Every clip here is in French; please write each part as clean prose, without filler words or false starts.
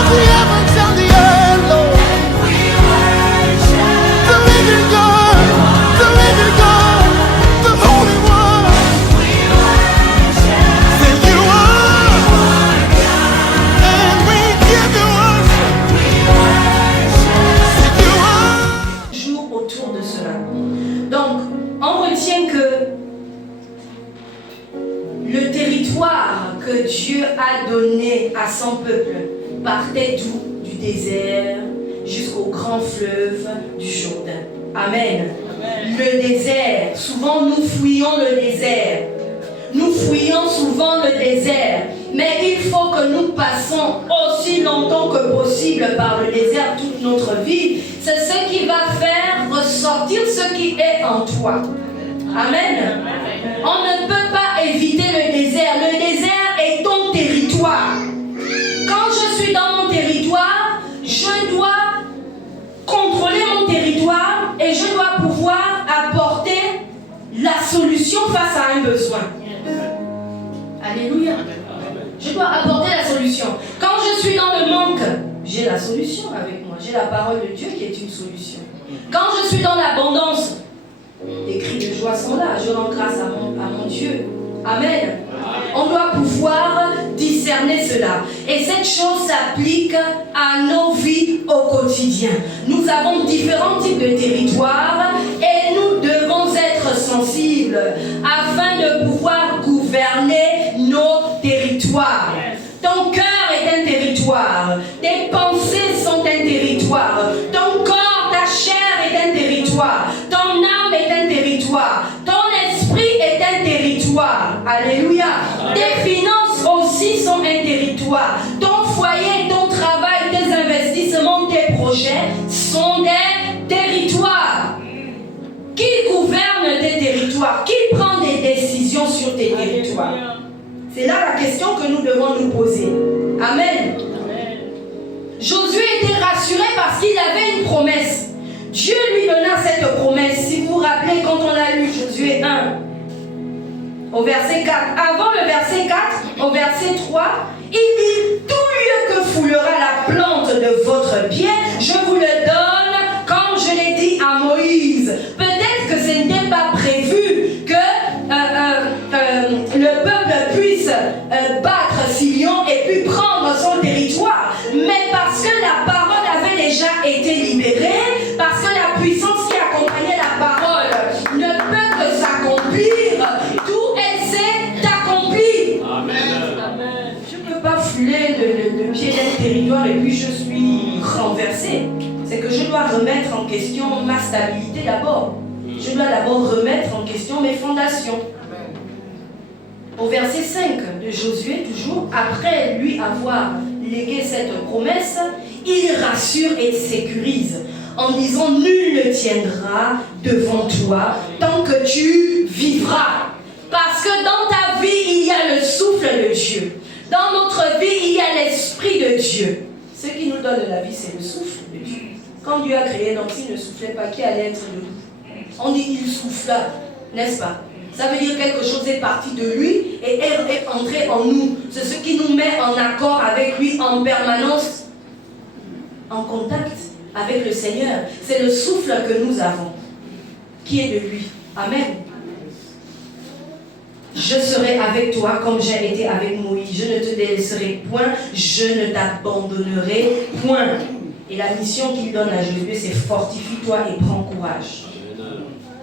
of the heavens and the earth, Lord. The living God, the living God, the Holy One. Say you are, and we give you worship. Say you are. Toujours autour de cela. Donc, on retient que le territoire que Dieu a donné à son peuple partait d'où? Du désert jusqu'au grand fleuve du Jourdain. Amen. Amen. Le désert, souvent nous fouillons le désert. Nous fouillons souvent le désert, mais il faut que nous passons aussi longtemps que possible par le désert toute notre vie. C'est ce qui va faire ressortir ce qui est en toi. Amen. On ne peut pas éviter le désert. Le désert est ton territoire. Quand je suis dans mon territoire, je dois contrôler mon territoire et je dois pouvoir apporter la solution face à un besoin. Alléluia. Je dois apporter la solution. Quand je suis dans le manque, j'ai la solution avec moi. J'ai la parole de Dieu qui est une solution. Quand je suis dans l'abondance, les cris de joie sont là. Je rends grâce à mon Dieu. Amen. On doit pouvoir discerner cela. Et cette chose s'applique à nos vies au quotidien. Nous avons différents types de territoires et nous devons être sensibles afin de pouvoir gouverner nos territoires. Ton cœur est un territoire. Tes pensées sont un territoire. Ton corps, ta chair est un territoire. Ton âme est un territoire. Ton esprit est un territoire. Alléluia. Tes finances aussi sont un territoire. Ton foyer, ton travail, tes investissements, tes projets sont des territoires. Qui gouverne tes territoires? Qui prend des décisions sur tes territoires? C'est là la question que nous devons nous poser. Amen. Josué était rassuré parce qu'il avait une promesse. Dieu lui donna cette promesse. Si vous vous rappelez, quand on a lu Josué 1, au verset 4, avant le verset 4, au verset 3, il dit: tout lieu que foulera la plante de votre pied, je vous le donne, comme je l'ai dit à Moïse. Peut-être que ce n'était pas prévu que le peuple puisse battre Silion et puis prendre son territoire, mais parce que la parole avait déjà été libérée, parce que la puissance qui accompagnait la parole ne peut que s'accomplir, d'où elle s'est accomplie. Amen. Je ne peux pas fouler le pied d'un territoire et puis je suis renversé. C'est que je dois remettre en question ma stabilité d'abord. Je dois d'abord remettre en question mes fondations. Au verset 5 de Josué, toujours, après lui avoir légué cette promesse, il rassure et sécurise en disant: nul ne tiendra devant toi tant que tu vivras. Parce que dans ta vie, il y a le souffle de Dieu. Dans notre vie, il y a l'esprit de Dieu. Ce qui nous donne la vie, c'est le souffle de Dieu. Quand Dieu a créé l'homme, s'il ne soufflait pas, qui allait être debout? On dit il souffla, n'est-ce pas? Ça veut dire quelque chose est parti de lui et est entré en nous. C'est ce qui nous met en accord avec lui en permanence, en contact avec le Seigneur. C'est le souffle que nous avons, qui est de lui. Amen. Je serai avec toi comme j'ai été avec Moïse. Je ne te délaisserai point, je ne t'abandonnerai point. Et la mission qu'il donne à Josué, c'est: fortifie-toi et prends courage.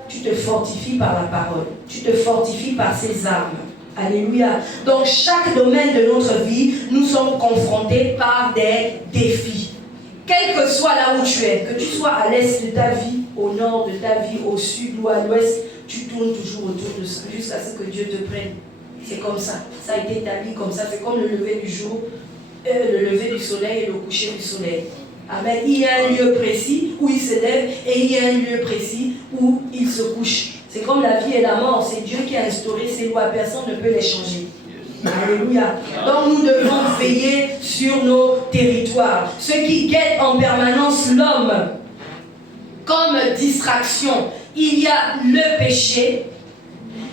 Tu te fortifies par la parole. Tu te fortifies par ses armes. Alléluia. Dans chaque domaine de notre vie, nous sommes confrontés par des défis. Quel que soit là où tu es, que tu sois à l'est de ta vie, au nord de ta vie, au sud ou à l'ouest, tu tournes toujours autour de ça jusqu'à ce que Dieu te prenne. C'est comme ça. Ça a été établi comme ça. C'est comme le lever du jour, le lever du soleil et le coucher du soleil. Amen. Il y a un lieu précis où il se lève et il y a un lieu précis où il se couche. C'est comme la vie et la mort. C'est Dieu qui a instauré ces lois. Personne ne peut les changer. Alléluia. Donc nous devons veiller sur nos territoires. Ce qui guette en permanence l'homme comme distraction, il y a le péché,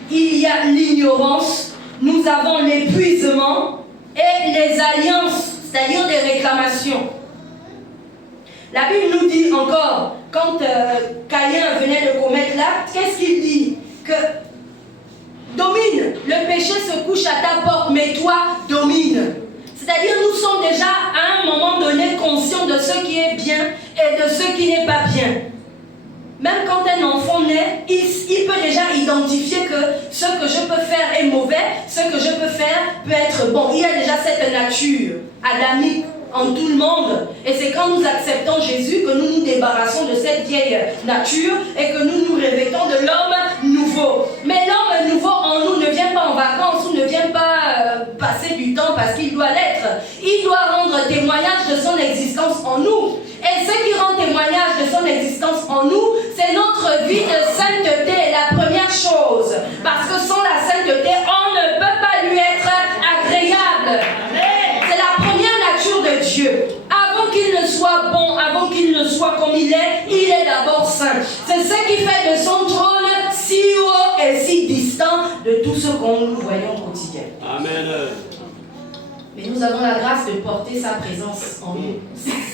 il y a l'ignorance, nous avons l'épuisement et les alliances c'est-à-dire des réclamations. La Bible nous dit encore, quand Caïn venait de commettre l'acte, qu'est-ce qu'il dit? Que domine, le péché se couche à ta porte, mais toi, domine. C'est-à-dire, nous sommes déjà à un moment donné conscients de ce qui est bien et de ce qui n'est pas bien. Même quand un enfant naît, il peut déjà identifier que ce que je peux faire est mauvais, ce que je peux faire peut être bon. Il y a déjà cette nature adamique en tout le monde. Et c'est quand nous acceptons Jésus que nous nous débarrassons de cette vieille nature et que nous nous revêtons de l'homme nouveau. Mais l'homme nouveau en nous ne vient pas en vacances ou ne vient pas passer du temps parce qu'il doit l'être. Il doit rendre témoignage de son existence en nous. Et ce qui rend témoignage de son existence en nous, c'est notre vie de sainteté, la première chose. Parce que sans la sainteté, on ne peut pas lui être agréable. C'est la première nature de Dieu. Avant qu'il ne soit bon, avant qu'il ne soit comme il est d'abord saint. C'est ce qui fait de son trône si haut et si distant de tout ce qu'on nous voyons au quotidien. Amen. Mais nous avons la grâce de porter sa présence en nous,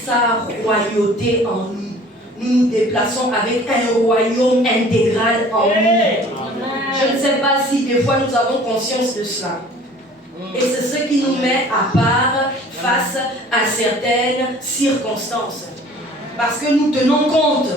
sa royauté en nous. Nous nous déplaçons avec un royaume intégral en nous. Je ne sais pas si des fois nous avons conscience de cela. Et c'est ce qui nous met à part face à certaines circonstances. Parce que nous tenons compte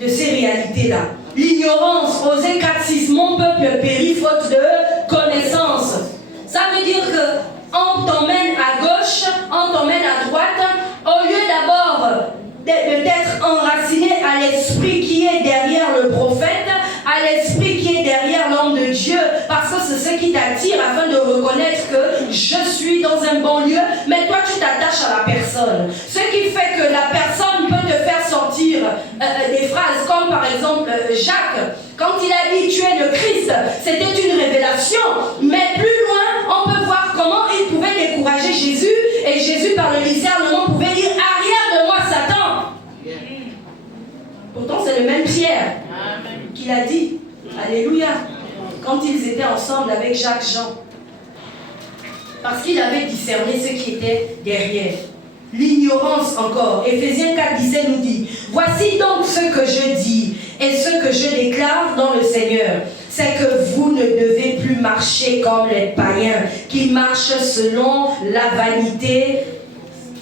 de ces réalités-là. L'ignorance, Osée 4:6, mon peuple périt faute de connaissance. Ça veut dire que on t'emmène à gauche, on t'emmène à droite, au lieu d'abord d'être enraciné à l'esprit qui est derrière le prophète, à l'esprit qui est derrière l'homme de Dieu, parce que c'est ce qui t'attire afin de reconnaître que je suis dans un bon lieu, mais toi tu t'attaches à la personne. Ce qui fait que la personne peut te faire sortir des phrases comme par exemple Jacques, quand il a dit tu es le Christ, c'était une révélation, mais plus loin on peut voir comment il pouvait décourager Jésus, et Jésus par le discernement pouvait dire arrière de moi Satan. Pourtant c'est le même Pierre qu'il a dit, alléluia, quand ils étaient ensemble avec Jacques Jean, parce qu'il avait discerné ce qui était derrière. L'ignorance encore. Éphésiens 4:17 nous dit, voici donc ce que je dis et ce que je déclare dans le Seigneur, c'est que vous ne devez plus marcher comme les païens qui marchent selon la vanité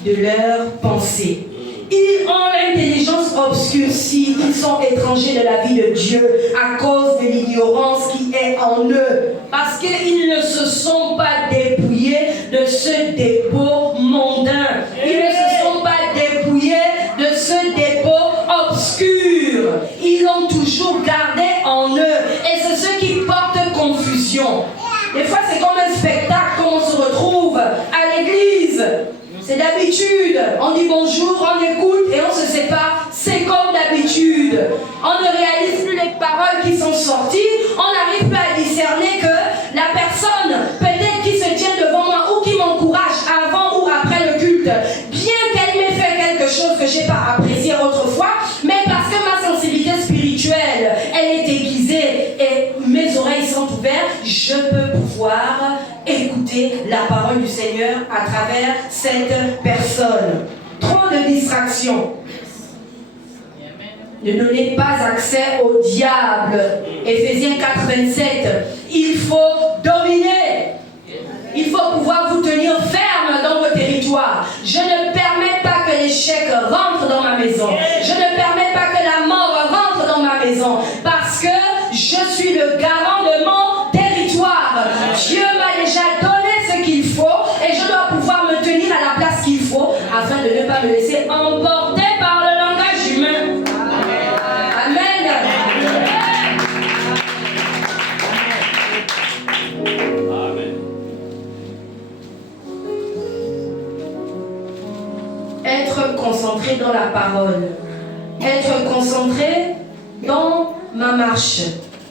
de leurs pensées. Ils ont l'intelligence obscurcie, ils sont étrangers de la vie de Dieu à cause de l'ignorance qui est en eux. Parce qu'ils ne se sont pas dépouillés de ce dépôt mondain. Ils ne se sont pas dépouillés de ce dépôt obscur. Ils l'ont toujours gardé en eux. Et c'est ce qui porte confusion. Des fois c'est comme un spectacle quand on se retrouve à l'église. C'est d'habitude, on dit bonjour, on écoute et on se sépare, c'est comme d'habitude. On ne réalise plus les paroles qui sont sorties, on n'arrive pas à discerner que la personne, peut-être qui se tient devant moi ou qui m'encourage avant ou après le culte, bien qu'elle m'ait fait quelque chose que je n'ai pas apprécié autrefois, mais parce que ma sensibilité spirituelle, elle est aiguisée et mes oreilles sont ouvertes, je peux pouvoir écouter la parole du Seigneur à travers cette personne. Trop de distractions. Ne donnez pas accès au diable. Éphésiens 4:27. Il faut dominer. Il faut pouvoir vous tenir ferme dans vos territoires. Je ne permets pas que l'échec rentre dans ma maison. Je ne permets pas que la mort rentre dans ma maison. Parce que je suis le garant de mon territoire. Dieu m'a déjà donné ce qu'il faut et je dois pouvoir me tenir à la place qu'il faut afin de ne pas me laisser emporter par le langage humain. Amen. Amen. Être concentré dans la parole. Être concentré dans ma marche.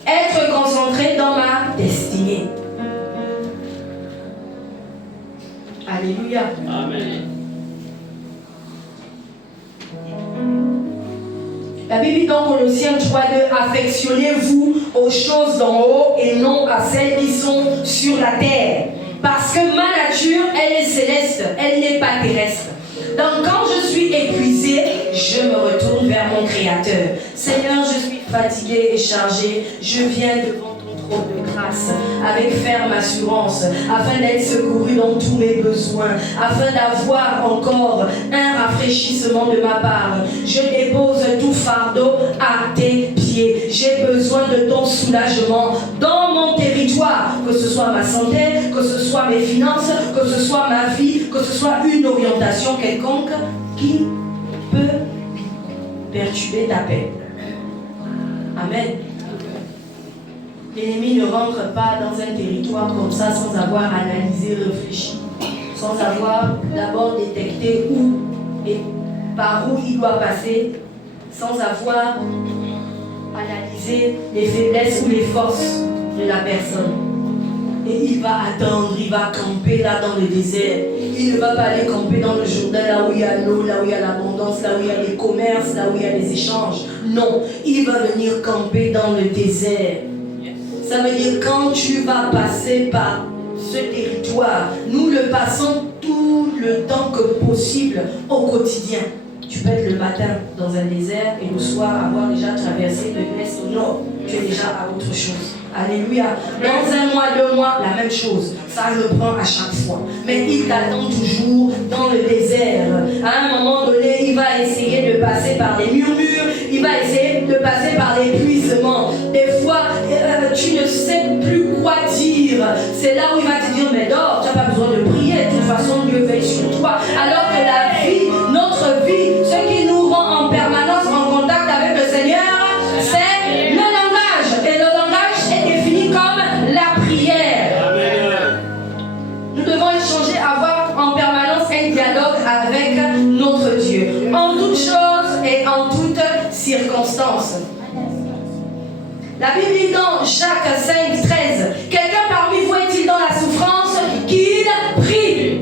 Être concentré dans ma destinée. Alléluia. Amen. La Bible dit dans Colossiens 3:2, affectionnez-vous aux choses d'en haut et non à celles qui sont sur la terre. Parce que ma nature, elle est céleste, elle n'est pas terrestre. Donc quand je suis épuisé, je me retourne vers mon Créateur. Seigneur, je suis fatigué et chargé, je viens devant ton trône de grâce avec ferme assurance, afin d'être secouru dans tous mes besoins, afin d'avoir encore un rafraîchissement de ma part. Je dépose tout fardeau à tes pieds. J'ai besoin de ton soulagement dans mon territoire, que ce soit ma santé, que ce soit mes finances, que ce soit ma vie, que ce soit une orientation quelconque qui peut perturber ta paix. Amen. L'ennemi ne rentre pas dans un territoire comme ça sans avoir analysé, réfléchi, sans avoir d'abord détecté où et par où il doit passer, sans avoir analysé les faiblesses ou les forces de la personne. Et il va attendre, il va camper là dans le désert. Il ne va pas aller camper dans le Jourdain, là où il y a l'eau, là où il y a l'abondance, là où il y a les commerces, là où il y a les échanges. Non, il va venir camper dans le désert. Ça veut dire quand tu vas passer par ce territoire, nous le passons tout le temps que possible au quotidien. Tu peux être le matin dans un désert et le soir avoir déjà traversé de l'est au nord. Tu es déjà à autre chose. Alléluia. Dans un mois, 2 mois, la même chose. Ça reprend à chaque fois. Mais il t'attend toujours dans le désert. À un moment donné, il va essayer de passer par les murmures. Il va essayer de passer par l'épuisement. Des fois, tu ne sais plus quoi dire. C'est là où il va te dire, mais dors, tu n'as pas besoin de prier. De toute façon, Dieu veille sur toi. Alors que la vie, notre vie, ce qui nous rend en permanence en contact avec le Seigneur, c'est le langage. Et le langage est défini comme la prière. Nous devons échanger, avoir en permanence un dialogue avec notre Dieu. En toutes choses et en toutes circonstances. La Bible dit dans Jacques 5, 13, quelqu'un parmi vous est-il dans la souffrance qu'il prie?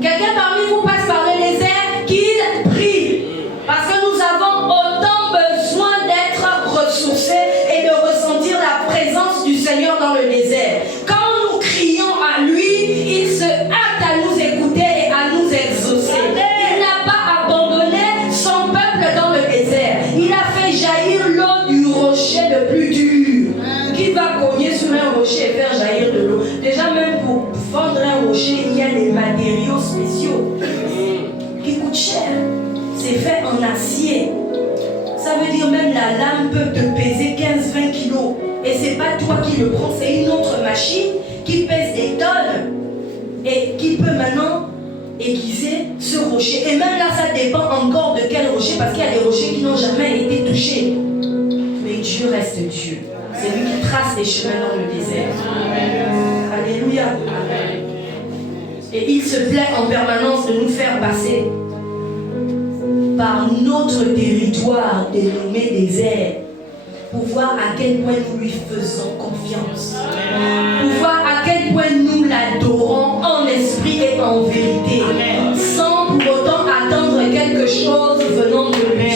Quelqu'un parmi vous passe par le désert qu'il prie? Parce que nous avons autant besoin d'être ressourcés et de ressentir la présence du Seigneur dans le désert. Quand nous crions à lui, il se hâte à nous écouter et à nous exaucer. Il n'a pas abandonné son peuple dans le désert. Il a fait jaillir l'eau du rocher le plus dur. Qui va cogner sur un rocher et faire jaillir de l'eau? Déjà, même pour fondre un rocher, il y a des matériaux spéciaux qui coûtent cher. C'est fait en acier. Ça veut dire même la lame peut te peser 15-20 kilos. Et c'est pas toi qui le prends, c'est une autre machine qui pèse des tonnes et qui peut maintenant aiguiser ce rocher. Et même là, ça dépend encore de quel rocher, parce qu'il y a des rochers qui n'ont jamais été touchés. Mais Dieu reste Dieu. C'est lui qui trace les chemins dans le désert. Alléluia. Et il se plaît en permanence de nous faire passer par notre territoire dénommé désert, pour voir à quel point nous lui faisons confiance, pour voir à quel point nous l'adorons en esprit et en vérité, sans pour autant attendre quelque chose venant de lui.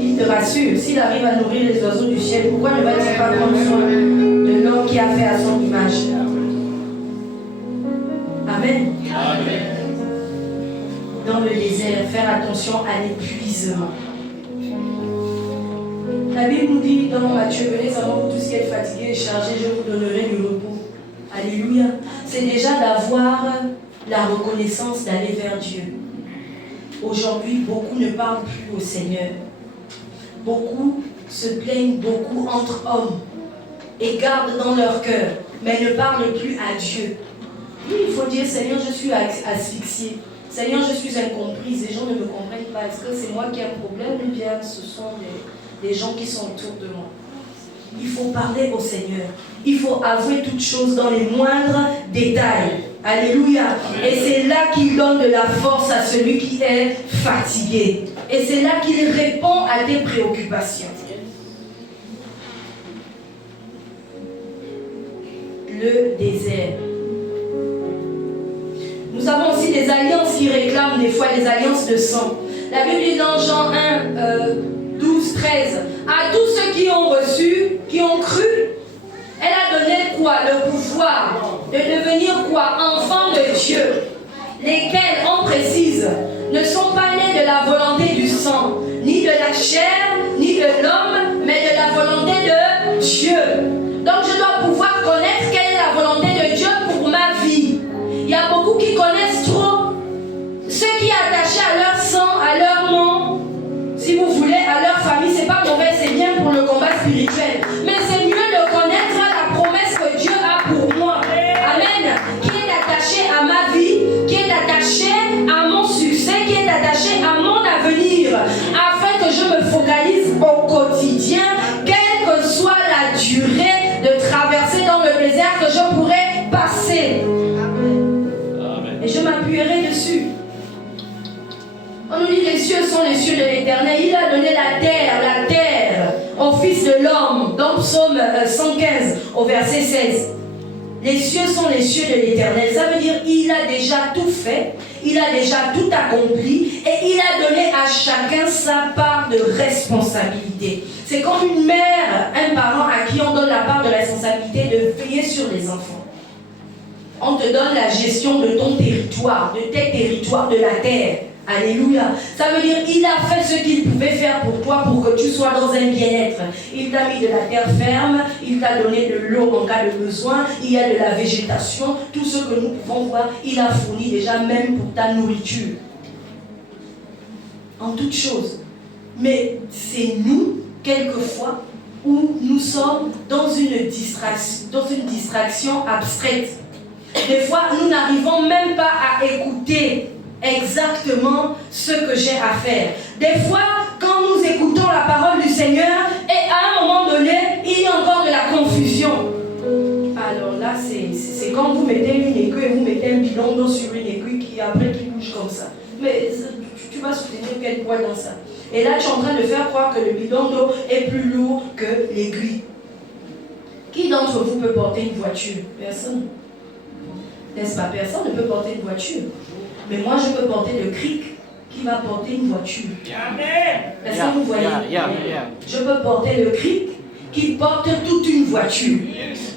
Il te rassure, s'il arrive à nourrir les oiseaux du ciel, pourquoi ne va-t-il pas prendre soin de l'homme qui a fait à son image? Amen. Dans le désert, faire attention à l'épuisement. La Bible nous dit dans Matthieu, venez à moi vous tous qui êtes fatigués et chargés, je vous donnerai du repos. Alléluia. C'est déjà d'avoir la reconnaissance d'aller vers Dieu. Aujourd'hui, beaucoup ne parlent plus au Seigneur. Beaucoup se plaignent beaucoup entre hommes et gardent dans leur cœur, mais ne parlent plus à Dieu. Il faut dire, Seigneur, je suis asphyxié. Seigneur, je suis incomprise. Les gens ne me comprennent pas. Est-ce que c'est moi qui ai un problème ou bien ce sont des gens qui sont autour de moi? Il faut parler au Seigneur. Il faut avouer toutes choses dans les moindres détails. Alléluia. Et c'est là qu'il donne de la force à celui qui est fatigué. Et c'est là qu'il répond à tes préoccupations. Le désert. Nous avons aussi des alliances qui réclament des fois des alliances de sang. La Bible dit dans Jean 1, 12, 13, à tous ceux qui qui ont reçu, qui ont cru, elle a donné quoi? Le pouvoir de devenir quoi? Enfants de Dieu. Lesquels, on précise, ne sont pas nés de la volonté du sang, ni de la chair, ni de l'homme, mais de la volonté de Dieu. Donc je dois pouvoir connaître quelle est la volonté de Dieu pour ma vie. Il y a beaucoup qui connaissent trop ce qui est attaché à leur sang, à leur nom, si vous voulez, à leur famille. C'est pas mauvais, c'est bien pour le combat spirituel. Mais c'est mieux de connaître la promesse que Dieu a pour moi. Amen. Qui est attaché à ma vie, qui est attaché à mon succès, qui est attaché à mon avenir, afin que je me focalise au quotidien, quelle que soit la durée de traversée dans le désert que je pourrais passer. Et je m'appuierai dessus. On nous dit les cieux sont les cieux de l'Éternel. Il a donné la terre au Fils de l'homme. Dans Psaume 115 au verset 16. Les cieux sont les cieux de l'Éternel. Ça veut dire il a déjà tout fait. Il a déjà tout accompli. Et il a donné à chacun sa part de responsabilité. C'est comme une mère, un parent à qui on donne la part de responsabilité de veiller sur les enfants. On te donne la gestion de ton territoire, de tes territoires, de la terre. Alléluia. Ça veut dire il a fait ce qu'il pouvait faire pour toi pour que tu sois dans un bien-être. Il t'a mis de la terre ferme, il t'a donné de l'eau en cas de besoin, il y a de la végétation, tout ce que nous pouvons voir, il a fourni déjà même pour ta nourriture. En toutes choses. Mais c'est nous, quelquefois, où nous sommes dans une distraction abstraite. Des fois, nous n'arrivons même pas à écouter exactement ce que j'ai à faire. Des fois, quand nous écoutons la parole du Seigneur, et à un moment donné, il y a encore de la confusion. Alors là, c'est quand vous mettez une aiguille et vous mettez un bidon d'eau sur une aiguille qui après qui bouge comme ça. Mais tu vas soutenir quel poids dans ça. Et là, tu es en train de faire croire que le bidon d'eau est plus lourd que l'aiguille. Qui d'entre vous peut porter une voiture? Personne. N'est-ce pas? Personne ne peut porter une voiture. Mais moi, je peux porter le cric qui va porter une voiture. Est-ce que vous voyez? Je peux porter le cric qui porte toute une voiture.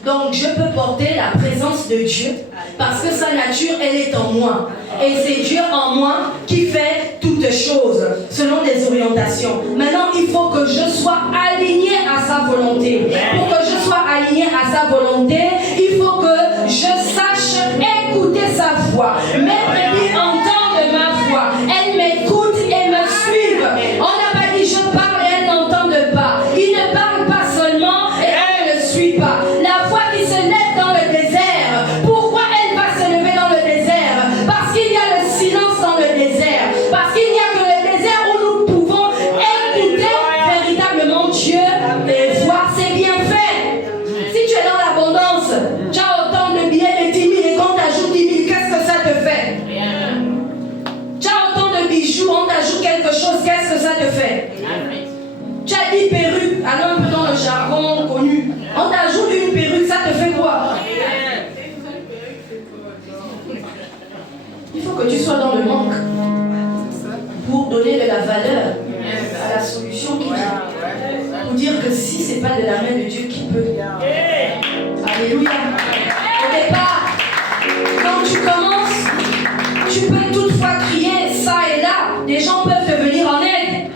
Donc, je peux porter la présence de Dieu parce que sa nature, elle est en moi. Et c'est Dieu en moi qui fait toutes choses selon des orientations. Maintenant, il faut que je sois aligné à sa volonté. Pour que je sois aligné à sa volonté, il faut que je sache écouter sa voix. Mes brebis entendent ma voix. Elles m'écoutent et me suivent. On n'a pas dit je parle et elles n'entendent pas. Ils ne parlent pas seulement et elles ne suivent pas. La voix qui se lève dans le désert, pourquoi elle va se lever dans le désert? Parce qu'il y a le silence dans le désert. Parce qu'il n'y a que le désert où nous pouvons écouter véritablement Dieu et voir ses bienfaits. Si tu es dans l'abondance, tu as autant de billets de 10 000 et qu'on t'ajoute 10 000, qu'est-ce que ça te fait? Tu as autant de bijoux, on t'ajoute quelque chose, qu'est-ce que ça te fait? Tu as 10 perruques, allons un peu dans le jargon connu. On t'ajoute une perruque, ça te fait quoi? Il faut que tu sois dans le manque pour donner de la valeur à la solution qui vient. Pour dire que si ce n'est pas de la main de Dieu, qui peut? Alléluia. Au départ, quand tu commences, tu peux toutefois crier ça et là. Des gens peuvent te venir en aide.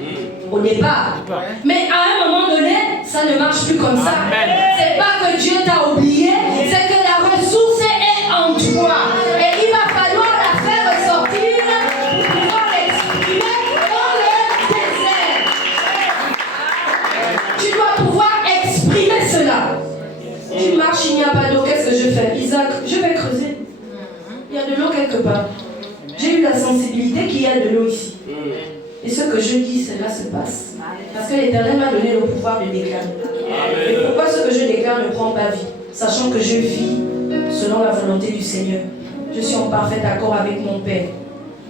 Au départ. Mais à un moment donné, ça ne marche plus comme ça. C'est pas que Dieu t'a oublié, c'est que la ressource est en toi. Et il va falloir la faire ressortir pour pouvoir l'exprimer dans le désert. Tu dois pouvoir exprimer cela. Tu marches, il n'y a pas d'eau, qu'est-ce que je fais? Isaac, je vais creuser. Il y a de l'eau quelque part. J'ai eu la sensibilité qu'il y a de l'eau ici. Et ce que je dis, cela se passe. Parce que l'Éternel m'a donné le pouvoir de déclarer. Et pourquoi ce que je déclare ne prend pas vie? Sachant que je vis selon la volonté du Seigneur. Je suis en parfait accord avec mon Père.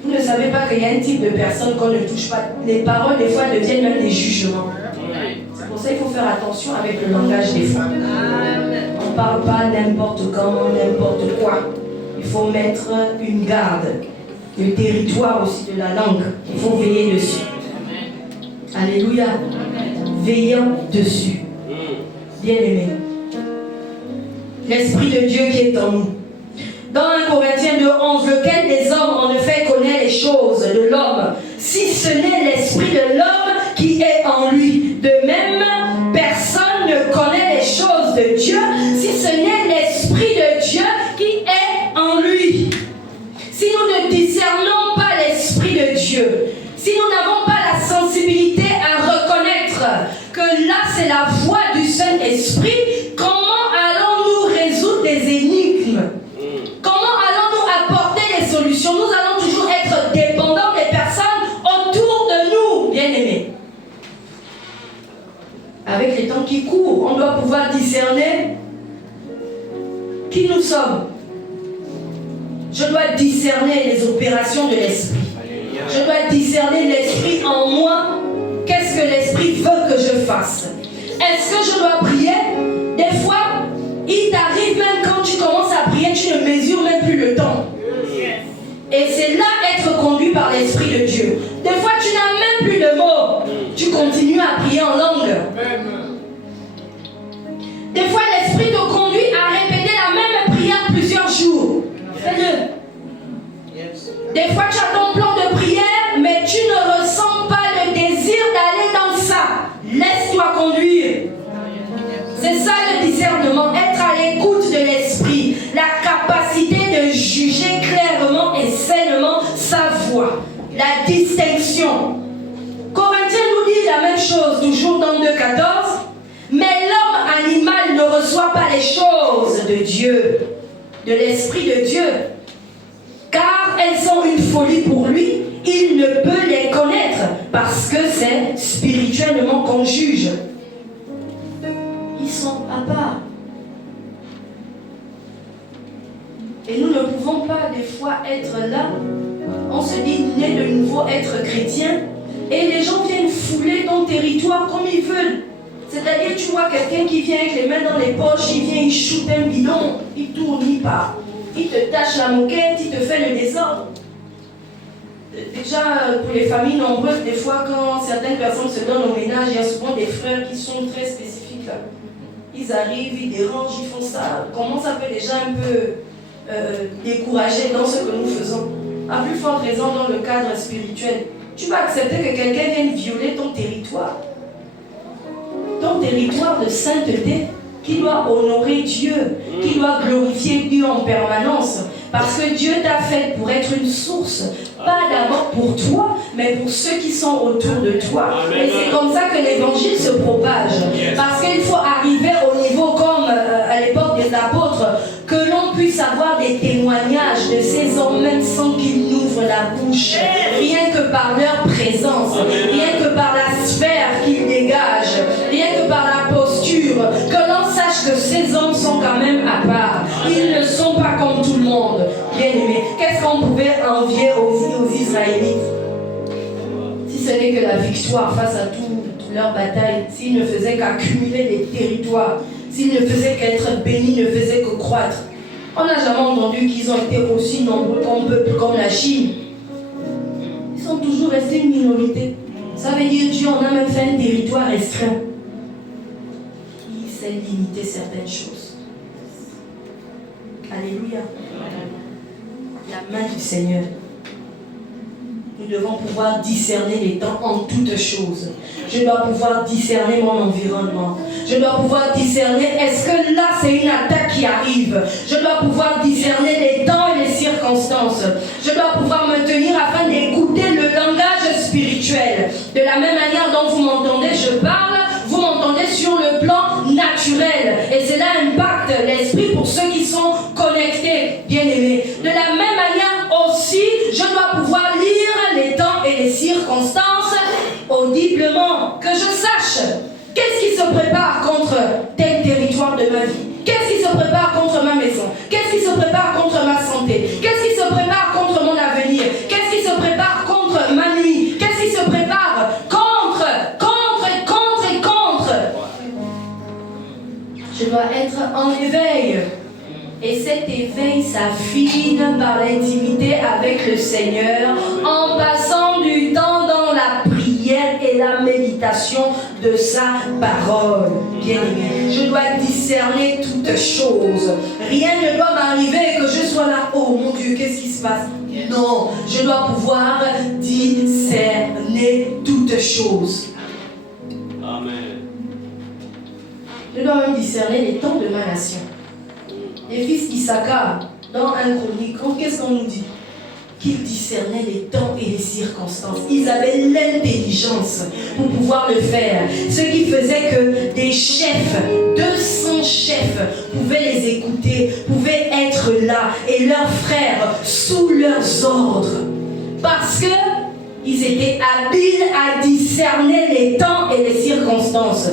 Vous ne savez pas qu'il y a un type de personne qu'on ne touche pas. Les paroles, des fois, deviennent même des jugements. C'est pour ça qu'il faut faire attention avec le langage des fois. On ne parle pas n'importe comment, n'importe quoi. Il faut mettre une garde. Le territoire aussi de la langue, il faut veiller dessus. Alléluia. Veillons dessus. bien-aimés. L'Esprit de Dieu qui est en nous. Dans 1 Corinthiens 2:11, lequel des hommes en effet connaît les choses de l'homme, si ce n'est l'Esprit de l'homme qui est en lui. De même, personne ne connaît les choses de Dieu, si ce n'est l'Esprit de Dieu qui est en lui. Si nous ne discernons pas l'Esprit de Dieu, si nous n'avons pas la sensibilité à reconnaître que là c'est la voix du Saint-Esprit, comment allons-nous résoudre des énigmes? Comment allons-nous apporter des solutions? Nous allons toujours être dépendants des personnes autour de nous, bien-aimés. Avec les temps qui courent, on doit pouvoir discerner qui nous sommes. Je dois discerner les opérations de l'Esprit. Je dois discerner l'Esprit en moi. Qu'est-ce que l'Esprit veut que je fasse? Est-ce que je dois prier? Des fois, il t'arrive même quand tu commences à prier, tu ne mesures même plus le temps. Et c'est là être conduit par l'Esprit de Dieu. Des fois, tu n'as même plus de mots. Tu continues à prier en langue. Des fois, l'Esprit te conduit à répéter la même prière plusieurs jours. Fais-le. Des fois, tu as ton plan de prière, mais tu ne ressens pas le désir d'aller dans ça. Laisse-toi conduire. C'est ça le discernement, être à l'écoute de l'Esprit, la capacité de juger clairement et sainement sa voix, la distinction. Corinthiens nous dit la même chose, toujours dans 2:14. Mais l'homme animal ne reçoit pas les choses de Dieu, de l'Esprit de Dieu, car elles sont une folie pour lui. Il ne peut les connaître parce que c'est spirituellement qu'on juge. Ils sont à part. Et nous ne pouvons pas des fois être là. On se dit né de nouveau être chrétien et les gens viennent fouler ton territoire comme ils veulent. C'est-à-dire, tu vois quelqu'un qui vient avec les mains dans les poches, il vient, il shoot un bidon, il tourne, il part. Il te tâche la moquette, il te fait le désordre. Déjà, pour les familles nombreuses, des fois, quand certaines personnes se donnent au ménage, il y a souvent des frères qui sont très spécifiques. Là. Ils arrivent, ils dérangent, ils font ça. Comment ça peut déjà un peu décourager dans ce que nous faisons? À plus forte raison dans le cadre spirituel. Tu vas accepter que quelqu'un vienne violer ton territoire de sainteté, qui doit honorer Dieu, qui doit glorifier Dieu en permanence. Parce que Dieu t'a fait pour être une source, pas d'abord pour toi, mais pour ceux qui sont autour de toi. Et c'est comme ça que l'évangile se propage. Parce qu'il faut arriver au niveau comme à l'époque des apôtres, que l'on puisse avoir des témoignages de ces hommes même sans qu'ils n'ouvrent la bouche, rien que par leur présence, rien que par la sphère qu'ils dégagent, rien que par la posture, que l'on sache que ces hommes sont quand même à part. Ils ne sont pas comme tout le monde. Bien aimé, qu'est-ce qu'on pouvait envier aux Israélites? Si ce n'est que la victoire face à toute leur bataille, s'ils ne faisaient qu'accumuler des territoires, s'ils ne faisaient qu'être bénis, ne faisaient que croître. On n'a jamais entendu qu'ils ont été aussi nombreux comme peuple, comme la Chine. Ils sont toujours restés une minorité. Ça veut dire que Dieu en a même fait un territoire restreint. Il sait limiter certaines choses. Alléluia. La main du Seigneur. Nous devons pouvoir discerner les temps en toutes choses. Je dois pouvoir discerner mon environnement. Je dois pouvoir discerner, est-ce que là c'est une attaque qui arrive? Je dois pouvoir discerner les temps et les circonstances. Je dois pouvoir me tenir afin d'écouter le langage spirituel. De la même manière dont vous m'entendez, je parle, vous m'entendez sur le plan naturel. Et cela impacte l'esprit pour ceux qui sont connectés, bien-aimés. De la même manière aussi, je dois pouvoir lire les temps et les circonstances audiblement. Que je sache qu'est-ce qui se prépare contre tel territoire de ma vie. Qu'est-ce qui se prépare contre ma maison? Qu'est-ce qui se prépare contre ma santé? Qu'est-ce qui se prépare contre mon avenir? Qu'est-ce qui se prépare contre ma nuit? Qu'est-ce qui se prépare contre? Je dois être en éveil. Et cet éveil s'affine par l'intimité avec le Seigneur en passant du temps dans la prière et la méditation de sa parole. Bien-aimé, je dois discerner toutes choses. Rien ne doit m'arriver que je sois là. Oh mon Dieu, qu'est-ce qui se passe? Non, je dois pouvoir discerner toutes choses. Amen. Je dois même discerner les temps de ma nation. Les fils d'Issachar, dans un chronique, qu'est-ce qu'on nous dit? Qu'ils discernaient les temps et les circonstances. Ils avaient l'intelligence pour pouvoir le faire. Ce qui faisait que des chefs, 200 chefs, pouvaient les écouter, pouvaient être là, et leurs frères sous leurs ordres. Parce que ils étaient habiles à discerner les temps et les circonstances.